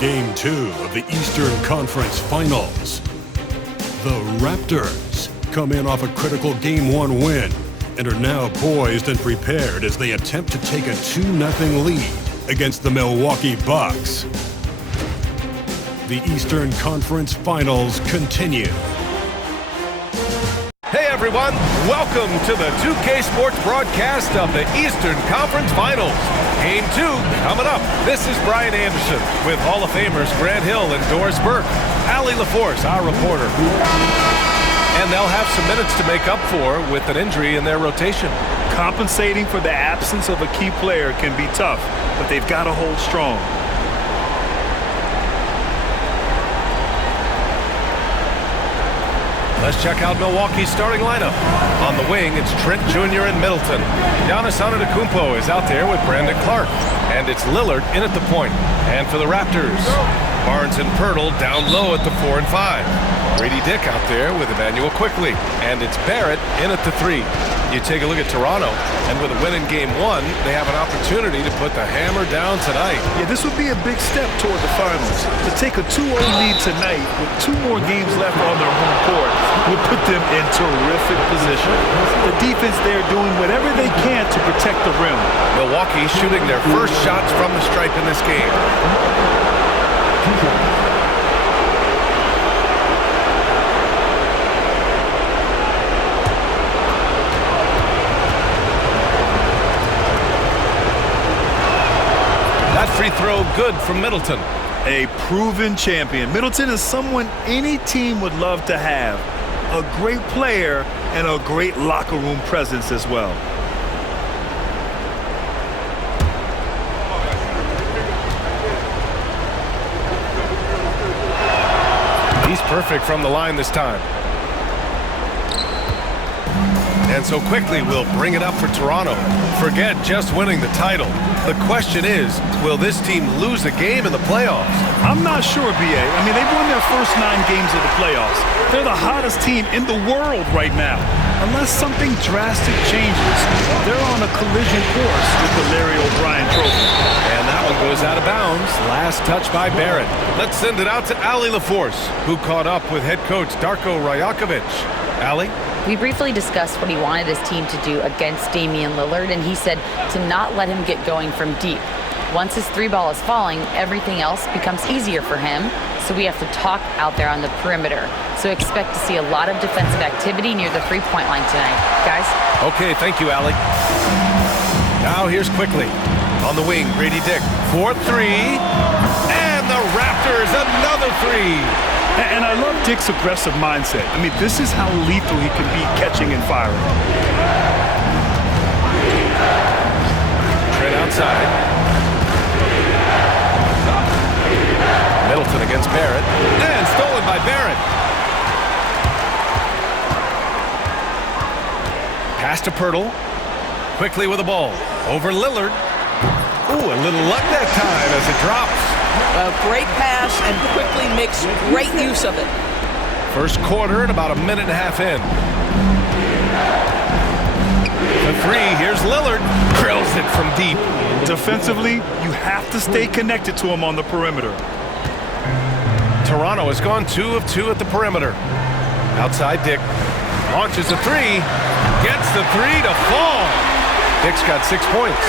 Game 2 of the Eastern Conference Finals. The Raptors come in off a critical Game 1 win and are now poised and prepared as they attempt to take a 2-0 lead against the Milwaukee Bucks. The Eastern Conference Finals continue. Hey everyone, welcome to the 2K Sports broadcast of the Eastern Conference Finals. Game 2 coming up. This is Brian Anderson with Hall of Famers Grant Hill and Doris Burke. Allie LaForce, our reporter. And they'll have some minutes to make up for with an injury in their rotation. Compensating for the absence of a key player can be tough, but they've got to hold strong. Let's check out Milwaukee's starting lineup. On the wing, it's Trent Jr. and Middleton. Giannis Antetokounmpo is out there with Brandon Clark. And it's Lillard in at the point. And for the Raptors, Barnes and Pirtle down low at the 4 and 5. Grady Dick out there with Emmanuel Quickley. And it's Barrett in at the 3. You take a look at Toronto, and with a win in Game 1, they have an opportunity to put the hammer down tonight. Yeah, this would be a big step toward the finals. To take a 2-0 lead tonight with 2 more games left on their home court would put them in terrific position. The defense there doing whatever they can to protect the rim. Milwaukee shooting their first shots from the stripe in this game. That free throw good from Middleton. A proven champion. Middleton is someone any team would love to have. A great player and a great locker room presence as well. He's perfect from the line this time. And so quickly we'll bring it up for Toronto. Forget just winning the title. The question is, will this team lose a game in the playoffs? I'm not sure, B.A. I mean, they've won their first 9 games of the playoffs. They're the hottest team in the world right now. Unless something drastic changes, they're on a collision course with the Larry O'Brien Trophy. And that one goes out of bounds. Last touch by Barrett. Let's send it out to Allie LaForce, who caught up with head coach Darko Rajakovic. Allie? We briefly discussed what he wanted his team to do against Damian Lillard, and he said to not let him get going from deep. Once his 3-ball is falling, everything else becomes easier for him, so we have to talk out there on the perimeter. So expect to see a lot of defensive activity near the 3-point line tonight. Guys? Okay, thank you, Allie. Now here's Quickley. On the wing, Grady Dick. 4-3. And the Raptors, another 3. And I love Dick's aggressive mindset. I mean, this is how lethal he can be catching and firing. Trent outside. Middleton against Barrett. And stolen by Barrett. Pass to Pirtle. Quickly with the ball. Over Lillard. Ooh, a little luck that time as it drops. A great pass and quickly makes great use of it. First quarter and about a minute and a half in. The 3, here's Lillard. Drills it from deep. Defensively, you have to stay connected to him on the perimeter. Toronto has gone 2 of 2 at the perimeter. Outside Dick. Launches a 3. Gets the 3 to fall. Dick's got 6 points.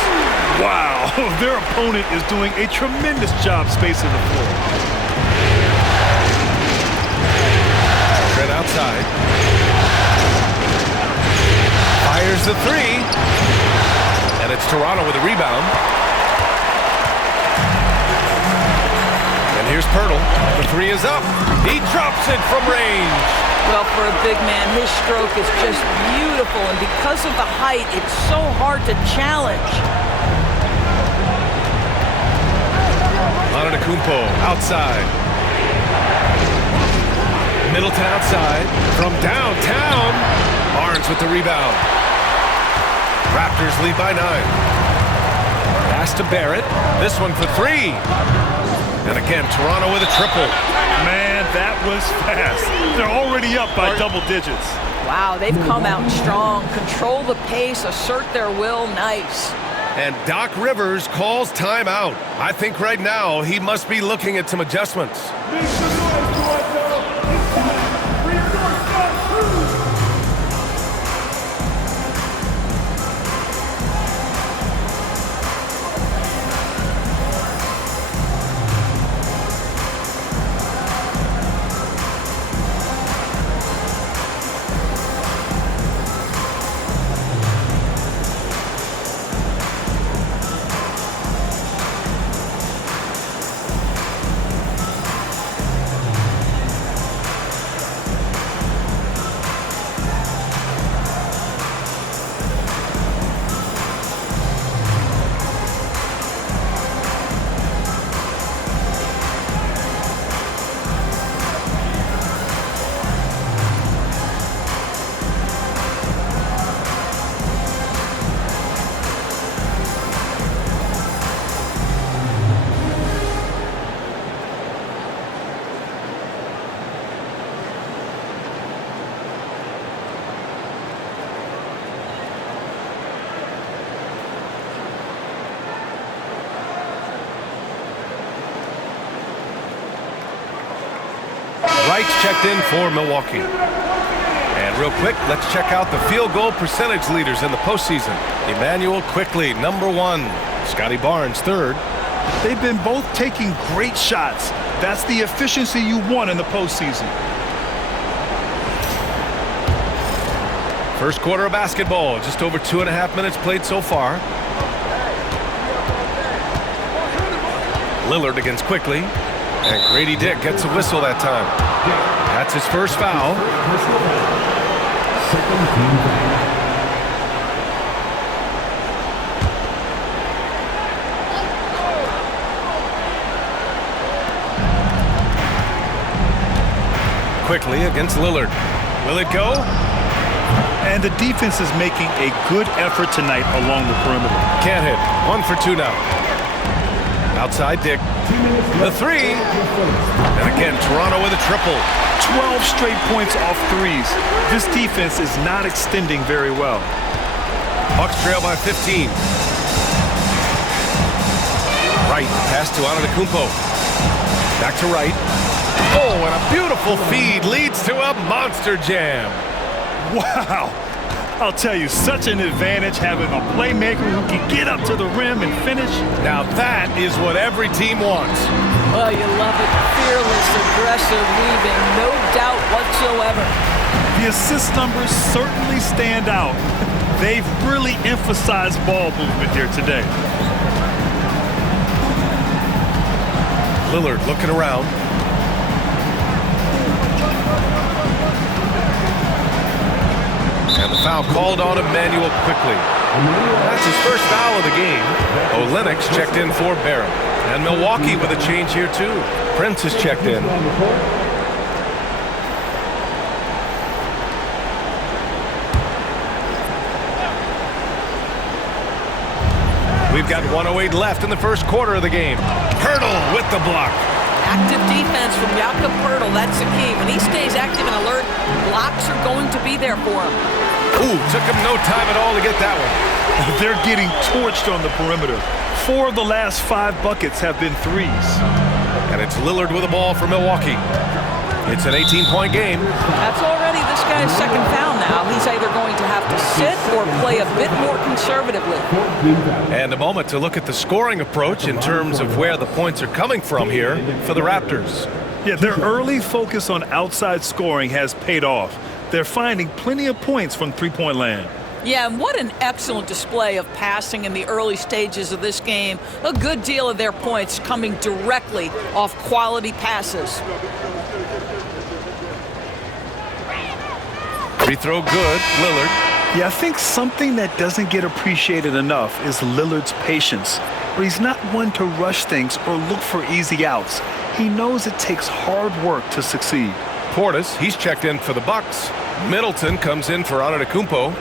Wow, their opponent is doing a tremendous job spacing the floor. Trent outside. Fires the 3. And it's Toronto with a rebound. And here's Pirtle. The 3 is up. He drops it from range. Well, for a big man, his stroke is just beautiful, and because of the height, it's so hard to challenge. Antetokounmpo outside. Middleton outside. From downtown. Barnes with the rebound. Raptors lead by 9. Pass to Barrett. This one for 3. And again, Toronto with a triple. Man, that was fast. They're already up by double digits. Wow, they've come out strong. Control the pace, assert their will. Nice. And Doc Rivers calls timeout. I think right now he must be looking at some adjustments. Wright's checked in for Milwaukee. And real quick, let's check out the field goal percentage leaders in the postseason. Immanuel Quickley, #1. Scotty Barnes, 3rd. They've been both taking great shots. That's the efficiency you want in the postseason. First quarter of basketball, just over 2.5 minutes played so far. Lillard against Quickley. And Grady Dick gets a whistle that time. That's his first foul. Quickley against Lillard. Will it go? And the defense is making a good effort tonight along the perimeter. Can't hit. 1 for 2 now. Outside Dick. The 3. And again, Toronto with a triple. 12 straight points off threes. This defense is not extending very well. Bucks trail by 15. Wright, pass to Antetokounmpo. Back to Wright. Oh, and a beautiful feed leads to a monster jam. Wow. I'll tell you, such an advantage having a playmaker who can get up to the rim and finish. Now that is what every team wants. Oh, you love it. Fearless, aggressive, leaving, no doubt whatsoever. The assist numbers certainly stand out. They've really emphasized ball movement here today. Lillard looking around. And the foul called on Immanuel Quickley. That's his first foul of the game. Olynyk checked in for Barrett. And Milwaukee with a change here too. Prince is checked in. We've got 1:08 left in the first quarter of the game. Poeltl with the block. Active defense from Jakob Poeltl, that's the key. When he stays active and alert, blocks are going to be there for him. Ooh, took him no time at all to get that one. They're getting torched on the perimeter. 4 of the last 5 buckets have been threes. And it's Lillard with the ball for Milwaukee. It's an 18-point game. That's already this guy's second foul now. He's either going to have to sit or play a bit more conservatively. And a moment to look at the scoring approach in terms of where the points are coming from here for the Raptors. Yeah, their early focus on outside scoring has paid off. They're finding plenty of points from three-point land. Yeah, and what an excellent display of passing in the early stages of this game. A good deal of their points coming directly off quality passes. Free throw good, Lillard. Yeah, I think something that doesn't get appreciated enough is Lillard's patience. But he's not one to rush things or look for easy outs. He knows it takes hard work to succeed. Portis, he's checked in for the Bucks. Middleton comes in for Antetokounmpo.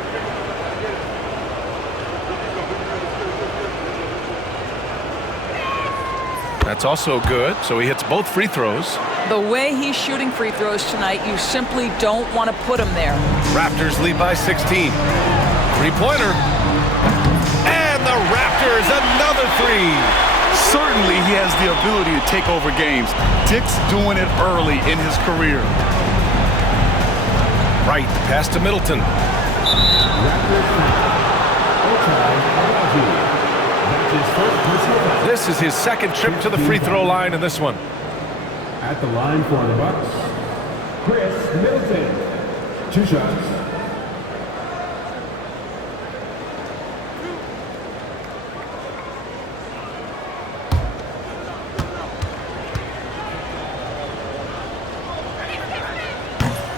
That's also good, so he hits both free throws. The way he's shooting free throws tonight, you simply don't want to put him there. Raptors lead by 16. Three-pointer. And the Raptors fires another three. Certainly he has the ability to take over games. Dick's doing it early in his career. Right, pass to Middleton. This is his second trip to the free throw line in this one. At the line for the Bucks, Chris Middleton. 2 shots.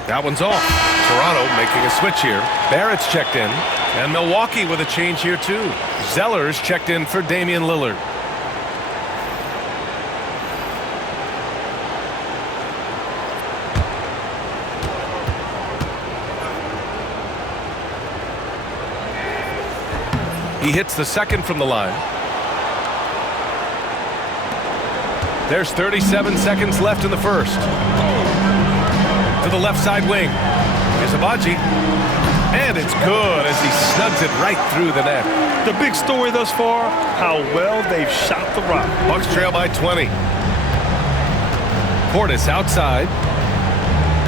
That one's off. Toronto making a switch here. Barrett's checked in. And Milwaukee with a change here too. Zeller's checked in for Damian Lillard. He hits the second from the line. There's 37 seconds left in the first. To the left side wing. Here's Agbaji. And it's good as he snugs it right through the net. The big story thus far, how well they've shot the rock. Bucks trail by 20. Portis outside.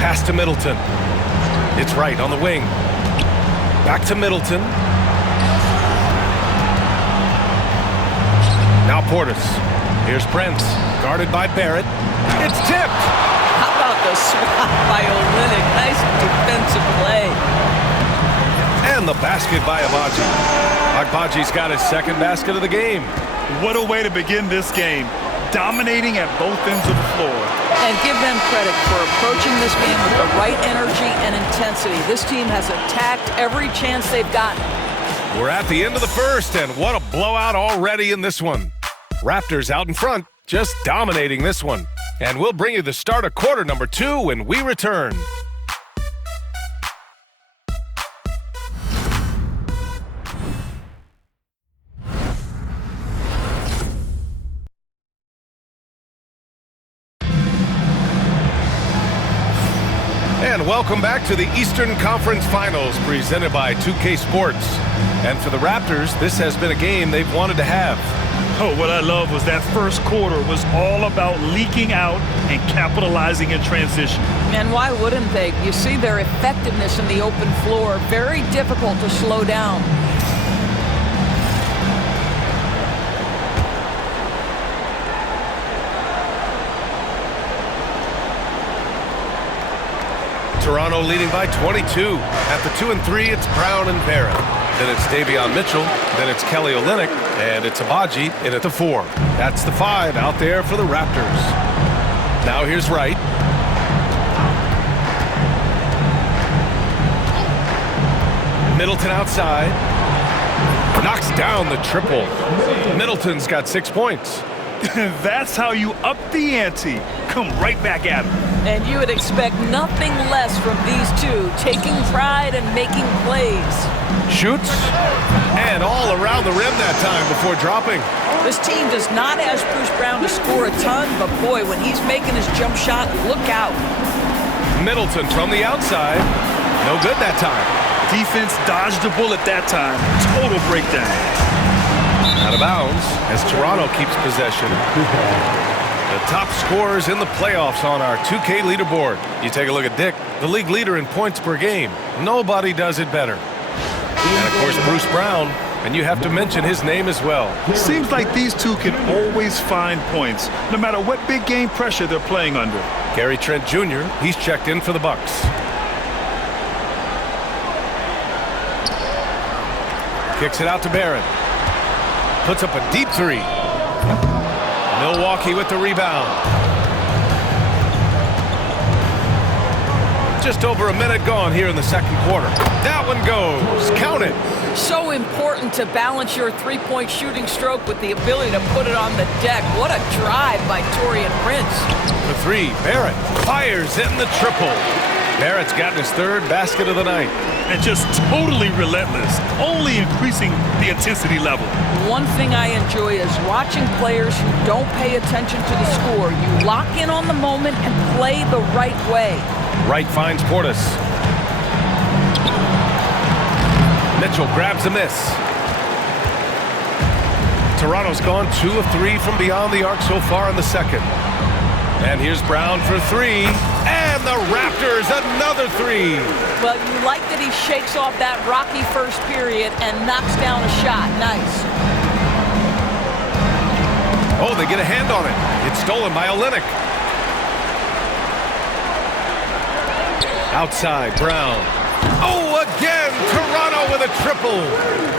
Pass to Middleton. It's right on the wing. Back to Middleton. Now Portis. Here's Prince. Guarded by Barrett. It's tipped. How about the swat by Olynyk? Nice defensive play. And the basket by Agbaji. Agbaji's got his second basket of the game. What a way to begin this game. Dominating at both ends of the floor. And give them credit for approaching this game with the right energy and intensity. This team has attacked every chance they've gotten. We're at the end of the first, and what a blowout already in this one. Raptors out in front, just dominating this one. And we'll bring you the start of quarter number 2 when we return. And welcome back to the Eastern Conference Finals presented by 2K Sports. And for the Raptors, this has been a game they've wanted to have. Oh, what I love was that first quarter was all about leaking out and capitalizing in transition. And why wouldn't they? You see their effectiveness in the open floor. Very difficult to slow down. Toronto leading by 22. At the 2 and 3, it's Brown and Barrett. Then it's Davion Mitchell. Then it's Kelly Olynyk. And it's Agbaji in at the 4. That's the 5 out there for the Raptors. Now here's Wright. Middleton outside. Knocks down the triple. Middleton's got 6 points. That's how you up the ante. Come right back at him. And you would expect nothing less from these two, taking pride and making plays. Shoots, and all around the rim that time before dropping. This team does not ask Bruce Brown to score a ton, but boy, when he's making his jump shot, look out. Middleton from the outside. No good that time. Defense dodged the bullet that time. Total breakdown. Out of bounds as Toronto keeps possession. The top scorers in the playoffs on our 2K leaderboard. You take a look at Dick, the league leader in points per game. Nobody does it better. And, of course, Bruce Brown, and you have to mention his name as well. Seems like these two can always find points, no matter what big game pressure they're playing under. Gary Trent Jr., he's checked in for the Bucks. Kicks it out to Barrett. Puts up a deep 3. Milwaukee with the rebound. Just over a minute gone here in the second quarter. That one goes. Count it. So important to balance your three-point shooting stroke with the ability to put it on the deck. What a drive by Taurean Prince. The 3, Barrett fires in the triple. Barrett's gotten his 3rd basket of the night. And just totally relentless, only increasing the intensity level. One thing I enjoy is watching players who don't pay attention to the score. You lock in on the moment and play the right way. Wright finds Portis. Mitchell grabs a miss. Toronto's gone 2 of 3 from beyond the arc so far in the second. And here's Brown for 3. And the Raptors, another 3. Well, you like that he shakes off that rocky first period and knocks down a shot. Nice. Oh, they get a hand on it. It's stolen by Olynyk. Outside, Brown. Oh, again, Toronto with a triple.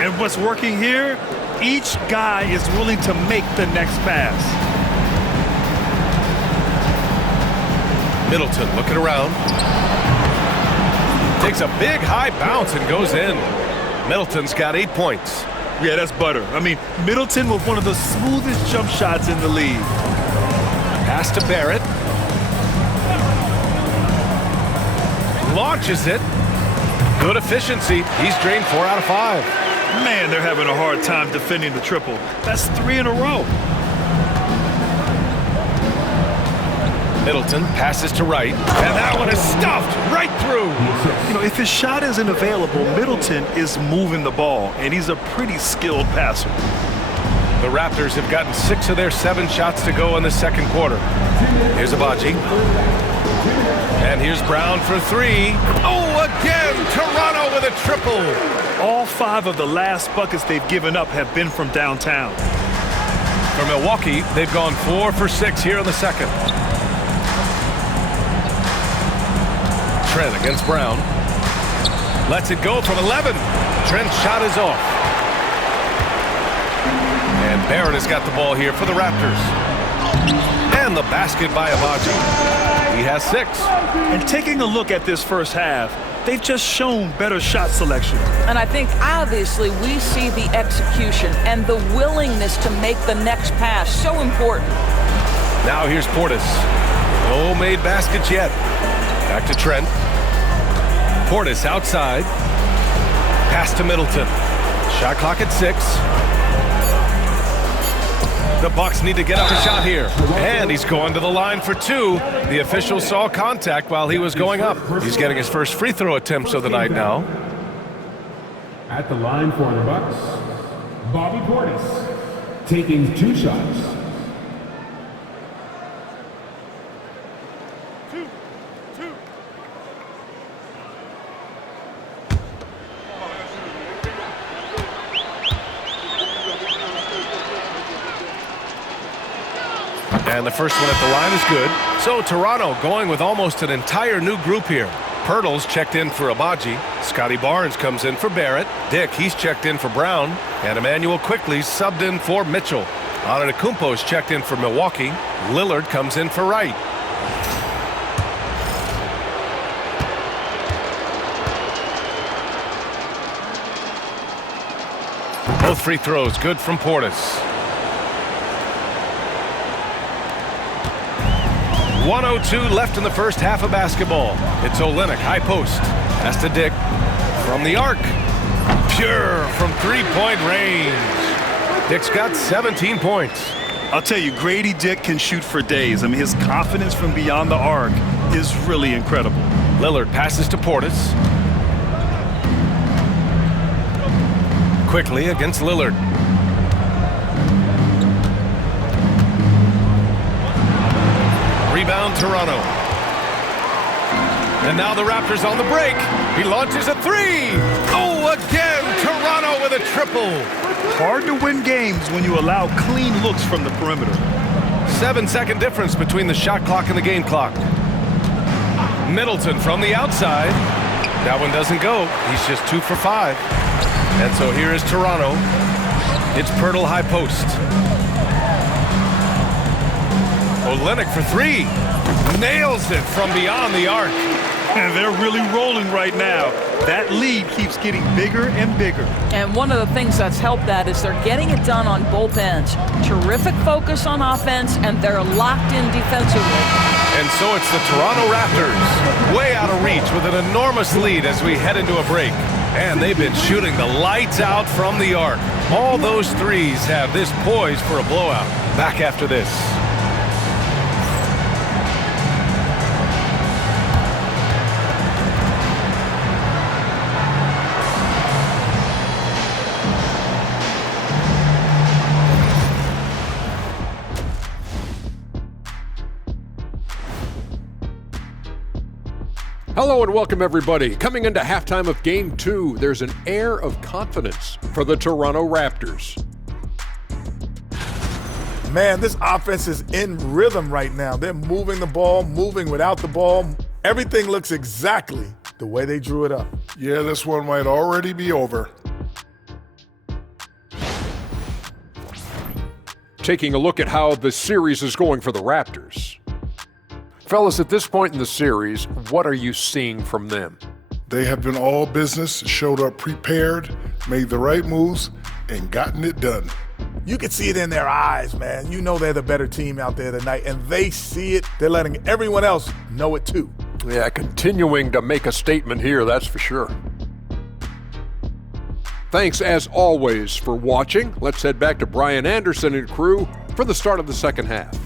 And what's working here? Each guy is willing to make the next pass. Middleton looking around. Takes a big high bounce and goes in. Middleton's got 8 points. Yeah, that's butter. I mean, Middleton with one of the smoothest jump shots in the league. Pass to Barrett. Launches it. Good efficiency. He's drained 4 out of 5. Man, they're having a hard time defending the triple. That's 3 in a row. Middleton passes to Wright, and that one is stuffed right through. You know, if his shot isn't available, Middleton is moving the ball, and he's a pretty skilled passer. The Raptors have gotten 6 of their 7 shots to go in the second quarter. Here's Agbaji. And here's Brown for 3. Oh, again, Toronto with a triple. All 5 of the last buckets they've given up have been from downtown. For Milwaukee, they've gone 4 for 6 here in the second. Trent against Brown. Lets it go from 11. Trent's shot is off. And Barrett has got the ball here for the Raptors. And the basket by Agbaji. He has 6. And taking a look at this first half, they've just shown better shot selection. And I think obviously we see the execution and the willingness to make the next pass so important. Now here's Portis. No made baskets yet. Back to Trent. Portis outside. Pass to Middleton. Shot clock at 6. The Bucks need to get up a shot here. And he's going to the line for 2. The official saw contact while he was going up. He's getting his first free throw attempts of the night now. At the line for the Bucks, Bobby Portis, taking 2 shots. And the first one at the line is good. So Toronto going with almost an entire new group here. Pirtle's checked in for Agbaji. Scotty Barnes comes in for Barrett. Dick, he's checked in for Brown. And Emmanuel Quickley subbed in for Mitchell. Antetokounmpo's checked in for Milwaukee. Lillard comes in for Wright. Both free throws good from Portis. 1:02 left in the first half of basketball. It's Olynyk, high post. Pass to Dick. From the arc. Pure from 3-point range. Dick's got 17 points. I'll tell you, Grady Dick can shoot for days. I mean, his confidence from beyond the arc is really incredible. Lillard passes to Portis. Quickly against Lillard. Rebound Toronto. And now the Raptors on the break. He launches a 3. Oh, again, Toronto with a triple. Hard to win games when you allow clean looks from the perimeter. 7-second difference between the shot clock and the game clock. Middleton from the outside. That one doesn't go. He's just 2 for 5. And so here is Toronto. It's Pirtle high post. Olynyk for 3. Nails it from beyond the arc. And they're really rolling right now. That lead keeps getting bigger and bigger. And one of the things that's helped that is they're getting it done on both ends. Terrific focus on offense, and they're locked in defensively. And so it's the Toronto Raptors, way out of reach with an enormous lead as we head into a break. And they've been shooting the lights out from the arc. All those threes have this poised for a blowout. Back after this. Hello and welcome, everybody. Coming into halftime of Game 2, there's an air of confidence for the Toronto Raptors. Man, this offense is in rhythm right now. They're moving the ball, moving without the ball. Everything looks exactly the way they drew it up. Yeah, this one might already be over. Taking a look at how the series is going for the Raptors. Fellas, at this point in the series, what are you seeing from them? They have been all business, showed up prepared, made the right moves, and gotten it done. You can see it in their eyes, man. You know they're the better team out there tonight, and they see it. They're letting everyone else know it too. Yeah, continuing to make a statement here, that's for sure. Thanks, as always, for watching. Let's head back to Brian Anderson and crew for the start of the second half.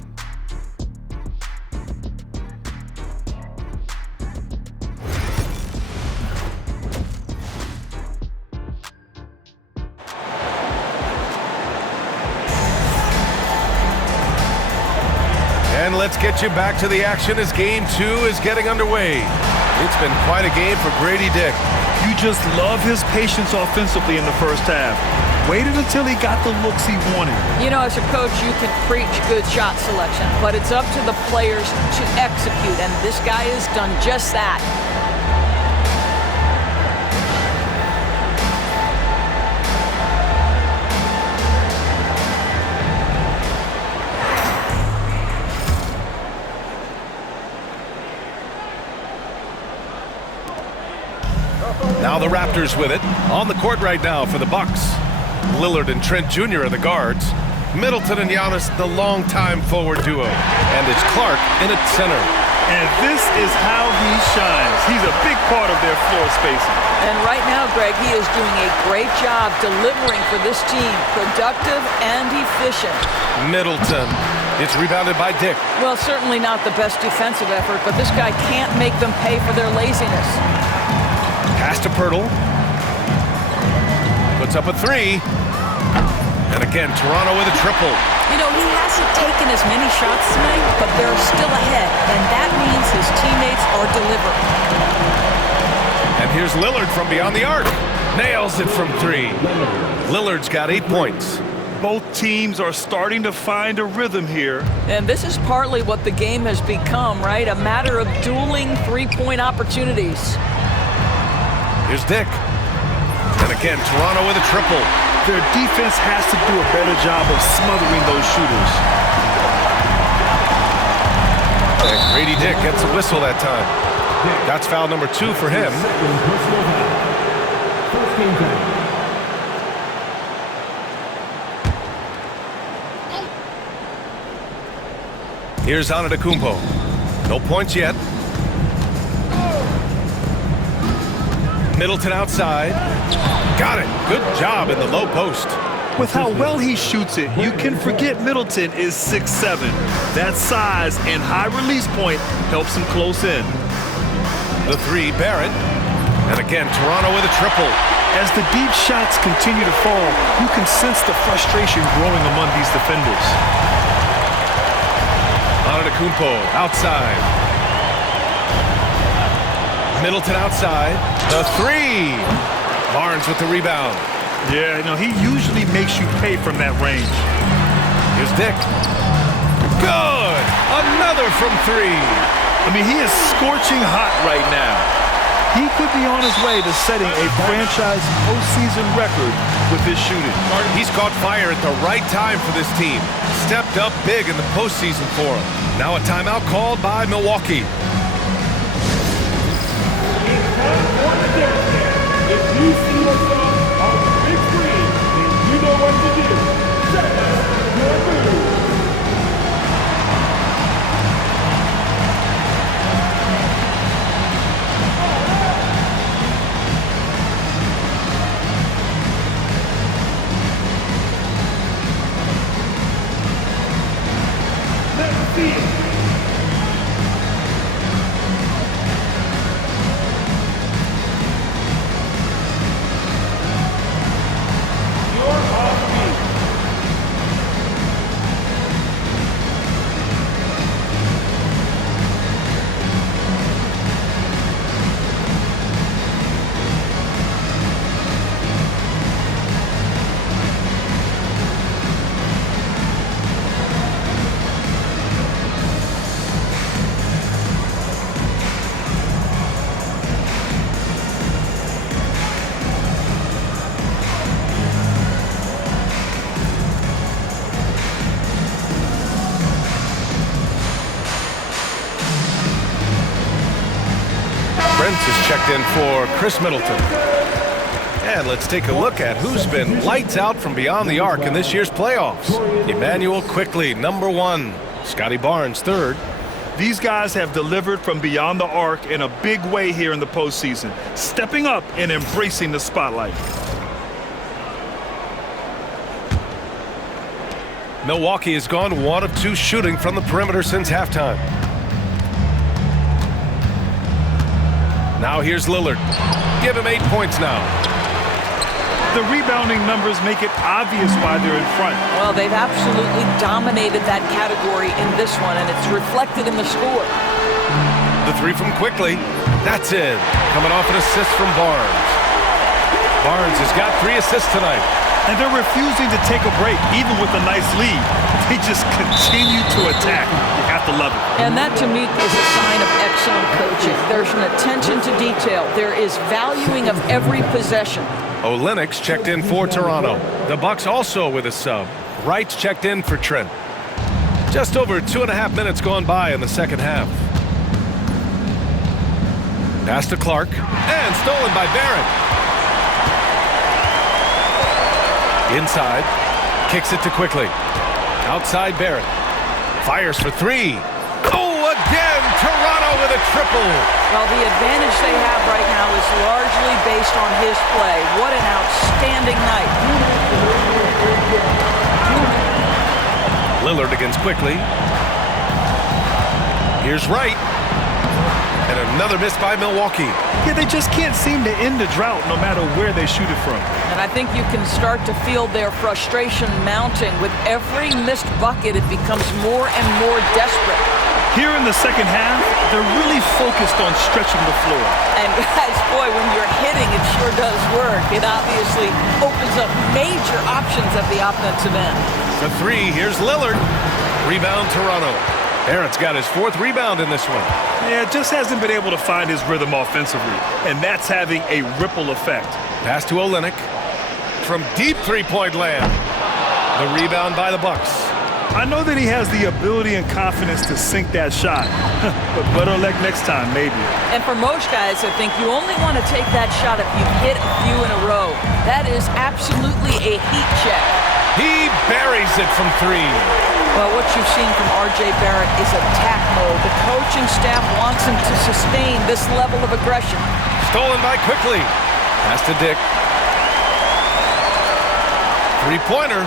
And let's get you back to the action as Game 2 is getting underway. It's been quite a game for Grady Dick. You just love his patience offensively in the first half. Waited until he got the looks he wanted. You know, as a coach, you can preach good shot selection, but it's up to the players to execute, and this guy has done just that. Now the Raptors with it. On the court right now for the Bucks. Lillard and Trent Jr. are the guards. Middleton and Giannis, the longtime forward duo. And it's Clark in at center. And this is how he shines. He's a big part of their floor spacing. And right now, Greg, he is doing a great job delivering for this team. Productive and efficient. Middleton. It's rebounded by Dick. Well, certainly not the best defensive effort, but this guy can't make them pay for their laziness. Pass to Pirtle. Puts up a three. And again, Toronto with a triple. You know, he hasn't taken as many shots tonight, but they're still ahead, and that means his teammates are delivering. And here's Lillard from beyond the arc. Nails it from three. Lillard's got 8 points. Both teams are starting to find a rhythm here. And this is partly what the game has become, right? A matter of dueling three-point opportunities. Here's Dick. And again, Toronto with a triple. Their defense has to do a better job of smothering those shooters. And Grady Dick gets a whistle that time. That's foul number 2 for him. First game foul. Here's Antetokounmpo. No points yet. Middleton outside. Got it. Good job in the low post. With how well he shoots it, you can forget Middleton is 6'7". That size and high release point helps him close in. The three, Barrett. And again, Toronto with a triple. As the deep shots continue to fall, you can sense the frustration growing among these defenders. Antetokounmpo outside. Middleton outside. The three. Barnes with the rebound. Yeah, you know, he usually makes you pay from that range. Here's Dick. Good! Another from three. I mean, he is scorching hot right now. He could be on his way to setting a franchise postseason record with his shooting. He's caught fire at the right time for this team. Stepped up big in the postseason for him. Now a timeout called by Milwaukee. If you see yourself on the big screen, then you know what to do. Check your move. Let's see it. checked in for Chris Middleton. And let's take a look at who's been lights out from beyond the arc in this year's playoffs. Emmanuel Quickley, number 1. Scotty Barnes, 3rd. These guys have delivered from beyond the arc in a big way here in the postseason, stepping up and embracing the spotlight. Milwaukee has gone 1 of 2 shooting from the perimeter since halftime. Now here's Lillard. Give him 8 points now. The rebounding numbers make it obvious why they're in front. Well, they've absolutely dominated that category in this one, and it's reflected in the score. The 3 from Quickley. That's in. Coming off an assist from Barnes. Barnes has got 3 assists tonight. And they're refusing to take a break, even with a nice lead. They just continue to attack. You have to love it. And that, to me, is a sign of excellent coaching. There's an attention to detail. There is valuing of every possession. Olynyk checked in for Toronto. The Bucks also with a sub. Wright's checked in for Trent. Just over 2.5 minutes gone by in the second half. Pass to Clark. And stolen by Barrett. Inside, kicks it to Quickley. Outside Barrett. Fires for 3. Oh, again, Toronto with a triple. Well, the advantage they have right now is largely based on his play. What an outstanding night. Lillard against Quickley. Here's Wright. And another miss by Milwaukee. Yeah, they just can't seem to end the drought no matter where they shoot it from. And I think you can start to feel their frustration mounting. With every missed bucket, it becomes more and more desperate. Here in the second half, they're really focused on stretching the floor. And guys, boy, when you're hitting, it sure does work. It obviously opens up major options at the offensive end. For 3, here's Lillard. Rebound Toronto. Barrett's got his 4th rebound in this one. Yeah, just hasn't been able to find his rhythm offensively, and that's having a ripple effect. Pass to Olynyk. From deep 3-point land. The rebound by the Bucks. I know that he has the ability and confidence to sink that shot, but better luck next time, maybe. And for most guys, I think you only want to take that shot if you've hit a few in a row. That is absolutely a heat check. He buries it from 3. Well, what you've seen from R.J. Barrett is attack mode. The coaching staff wants him to sustain this level of aggression. Stolen by Quickley. Pass to Dick. 3-pointer.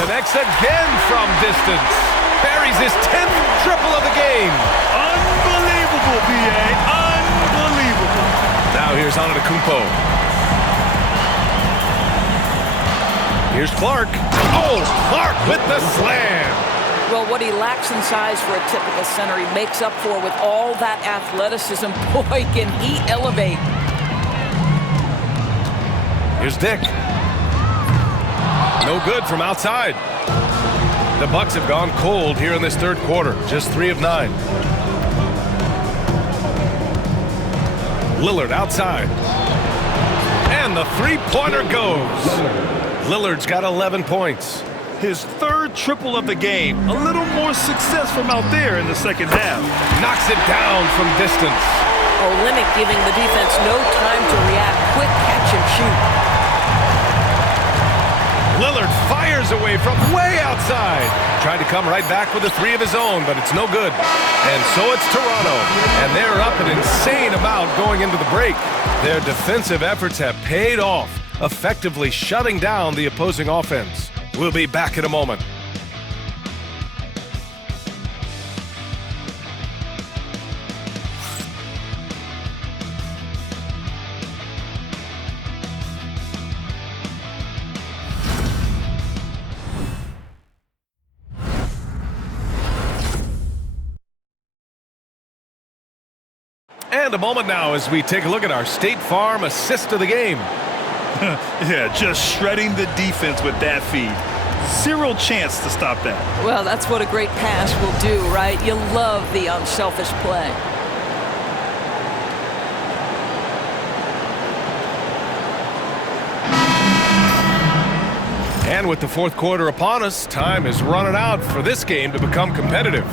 Connects again from distance. Buries his 10th triple of the game. Unbelievable, B.A. Unbelievable. Now here's Antetokounmpo. Here's Clark. Oh, Clark with the slam. Well, what he lacks in size for a typical center, he makes up for with all that athleticism. Boy, can he elevate. Here's Dick. No good from outside. The Bucks have gone cold here in this 3rd quarter. Just 3 of 9. Lillard outside. And the 3-pointer goes. Lillard's got 11 points. His 3rd triple of the game. A little more success from out there in the second half. Knocks it down from distance. Olynyk giving the defense no time to react. Quick catch and shoot. Lillard fires away from way outside. Tried to come right back with a 3 of his own, but it's no good. And so it's Toronto. And they're up an insane amount going into the break. Their defensive efforts have paid off, effectively shutting down the opposing offense. We'll be back in a moment. And a moment now as we take a look at our State Farm assist of the game. Yeah, just shredding the defense with that feed. Zero chance to stop that. Well, that's what a great pass will do, right? You love the unselfish play. And with the 4th quarter upon us, time is running out for this game to become competitive.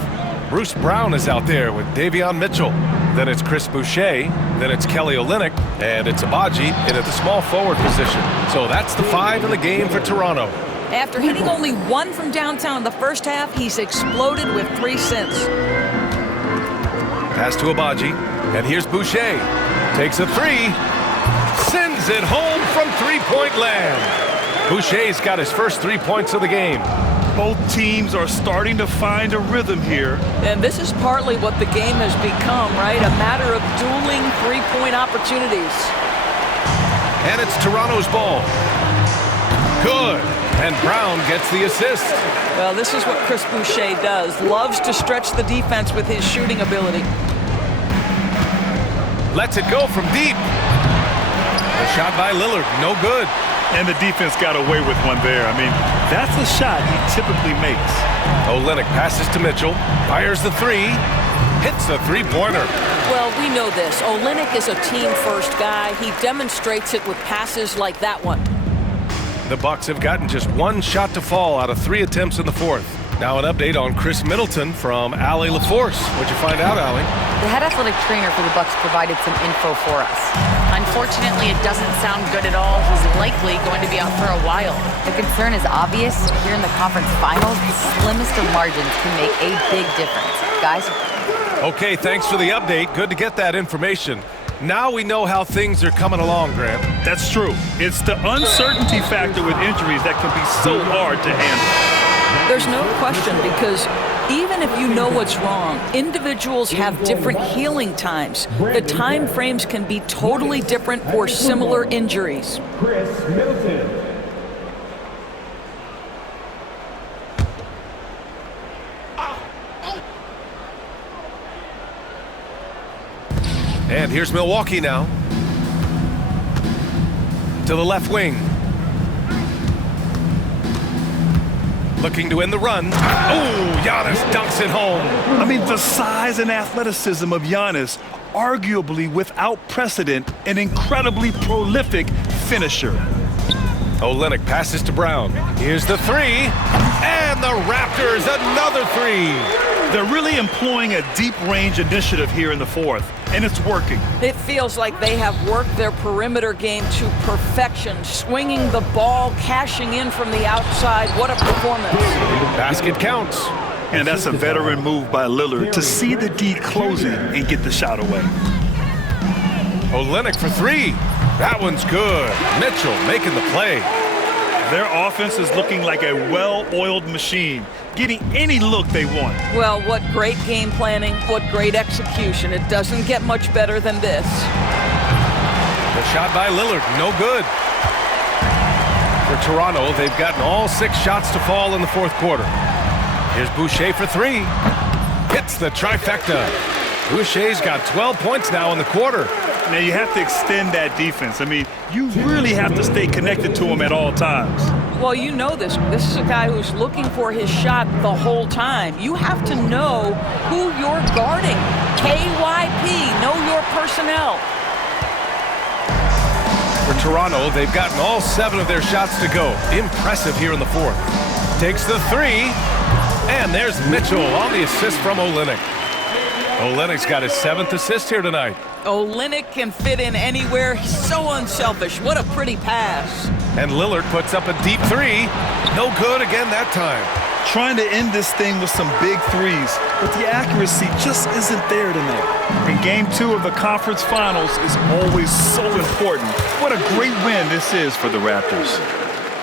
Bruce Brown is out there with Davion Mitchell. Then it's Chris Boucher. Then it's Kelly Olynyk. And it's Agbaji in at the small forward position. So that's the 5 in the game for Toronto. After hitting only 1 from downtown in the first half, he's exploded with 3 since. Pass to Agbaji. And here's Boucher. Takes a 3. Sends it home from three-point land. Boucher's got his first 3 points of the game. Both teams are starting to find a rhythm here. And this is partly what the game has become, right? A matter of dueling three-point opportunities. And it's Toronto's ball. Good. And Brown gets the assist. Well, this is what Chris Boucher does. Loves to stretch the defense with his shooting ability. Lets it go from deep. A shot by Lillard. No good. And the defense got away with one there. I mean, that's a shot he typically makes. Olynyk passes to Mitchell. Fires the 3. Hits the three-pointer. Well, we know this. Olynyk is a team-first guy. He demonstrates it with passes like that one. The Bucks have gotten just 1 shot to fall out of 3 attempts in the fourth. Now an update on Chris Middleton from Allie LaForce. What'd you find out, Allie? The head athletic trainer for the Bucks provided some info for us. Unfortunately, it doesn't sound good at all. He's likely going to be out for a while. The concern is obvious. Here in the conference finals, the slimmest of margins can make a big difference. Guys? Okay, thanks for the update. Good to get that information. Now we know how things are coming along, Grant. That's true. It's the uncertainty factor with injuries that can be so hard to handle. There's no question, because even if you know what's wrong, individuals have different healing times. The time frames can be totally different for similar injuries. Chris Middleton. And here's Milwaukee now. To the left wing. Looking to end the run. Oh, Giannis dunks it home. I mean, the size and athleticism of Giannis, arguably without precedent, an incredibly prolific finisher. Olynyk passes to Brown. Here's the 3. And the Raptors, another 3. They're really employing a deep-range initiative here in the fourth, and it's working. It feels like they have worked their perimeter game to perfection, swinging the ball, cashing in from the outside. What a performance. Basket counts. And that's a veteran move by Lillard to see the D closing and get the shot away. Olynyk for 3. That one's good. Mitchell making the play. Their offense is looking like a well-oiled machine, getting any look they want. Well, what great game planning, what great execution. It doesn't get much better than this. The shot by Lillard, no good. For Toronto, they've gotten all 6 shots to fall in the fourth quarter. Here's Boucher for 3. Hits the trifecta. Boucher's got 12 points now in the quarter. Now you have to extend that defense. I mean, you really have to stay connected to him at all times. Well, you know this. This is a guy who's looking for his shot the whole time. You have to know who you're guarding. KYP, know your personnel. For Toronto, they've gotten all 7 of their shots to go. Impressive here in the fourth. Takes the 3. And there's Mitchell on the assist from Olynyk. Olynyk's got his 7th assist here tonight. Olynyk can fit in anywhere. He's so unselfish. What a pretty pass. And Lillard puts up a deep 3. No good again that time. Trying to end this thing with some big threes, but the accuracy just isn't there tonight. And game 2 of the conference finals is always so important. What a great win this is for the Raptors.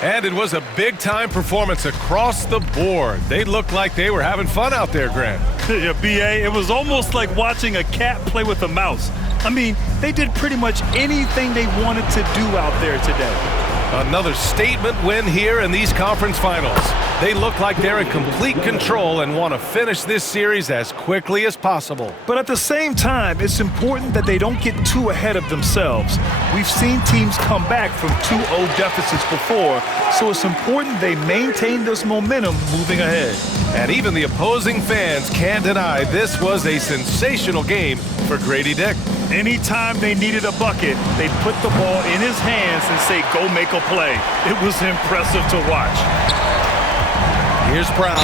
And it was a big-time performance across the board. They looked like they were having fun out there, Grant. Yeah, B.A., it was almost like watching a cat play with a mouse. I mean, they did pretty much anything they wanted to do out there today. Another statement win here in these conference finals. They look like they're in complete control and want to finish this series as quickly as possible. But at the same time, it's important that they don't get too ahead of themselves. We've seen teams come back from 2-0 deficits before, so it's important they maintain this momentum moving ahead. And even the opposing fans can't deny this was a sensational game for Grady Dick. Anytime they needed a bucket, they'd put the ball in his hands and say, go make a play. It was impressive to watch. Here's Brown.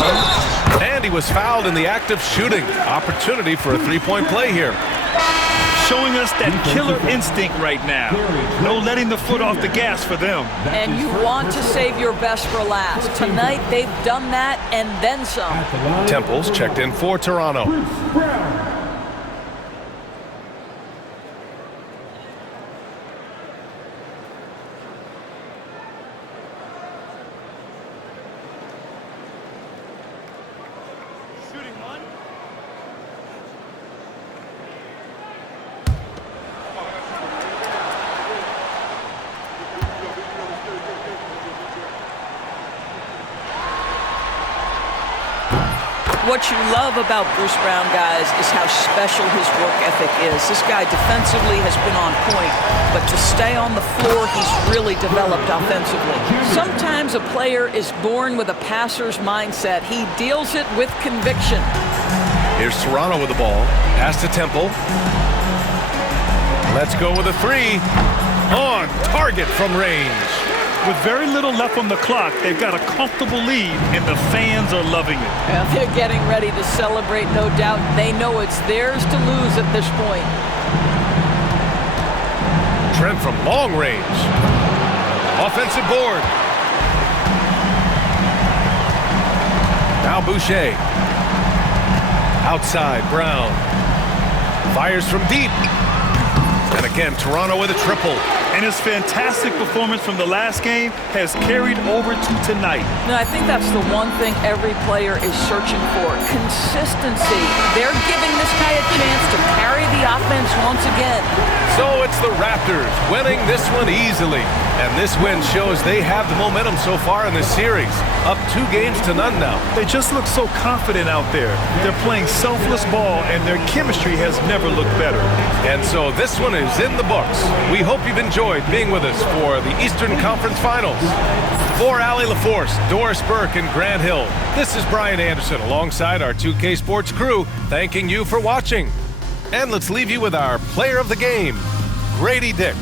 And he was fouled in the act of shooting. Opportunity for a 3-point play here. Showing us that killer instinct right now. No letting the foot off the gas for them. And you want to save your best for last. Tonight, they've done that and then some. Temple's checked in for Toronto. What you love about Bruce Brown, guys, is how special his work ethic is. This guy defensively has been on point, but to stay on the floor, he's really developed offensively. Sometimes a player is born with a passer's mindset. He deals it with conviction. Here's Toronto with the ball. Pass to Temple. Let's go with a three. On target from range. With very little left on the clock, they've got a comfortable lead, and the fans are loving it. Well, they're getting ready to celebrate, no doubt. They know it's theirs to lose at this point. Trent from long range. Offensive board. Now Boucher. Outside, Brown. Fires from deep. And again, Toronto with a triple. And his fantastic performance from the last game has carried over to tonight. No, I think that's the one thing every player is searching for. Consistency. They're giving this guy a chance to carry the offense once again. So it's the Raptors winning this one easily. And this win shows they have the momentum so far in this series. Up 2 games to none now. They just look so confident out there. They're playing selfless ball, and their chemistry has never looked better. And so this one is in the books. We hope you've enjoyed being with us for the Eastern Conference Finals. For Allie LaForce, Doris Burke, and Grant Hill, this is Brian Anderson alongside our 2K Sports crew, thanking you for watching. And let's leave you with our player of the game, Grady Dick.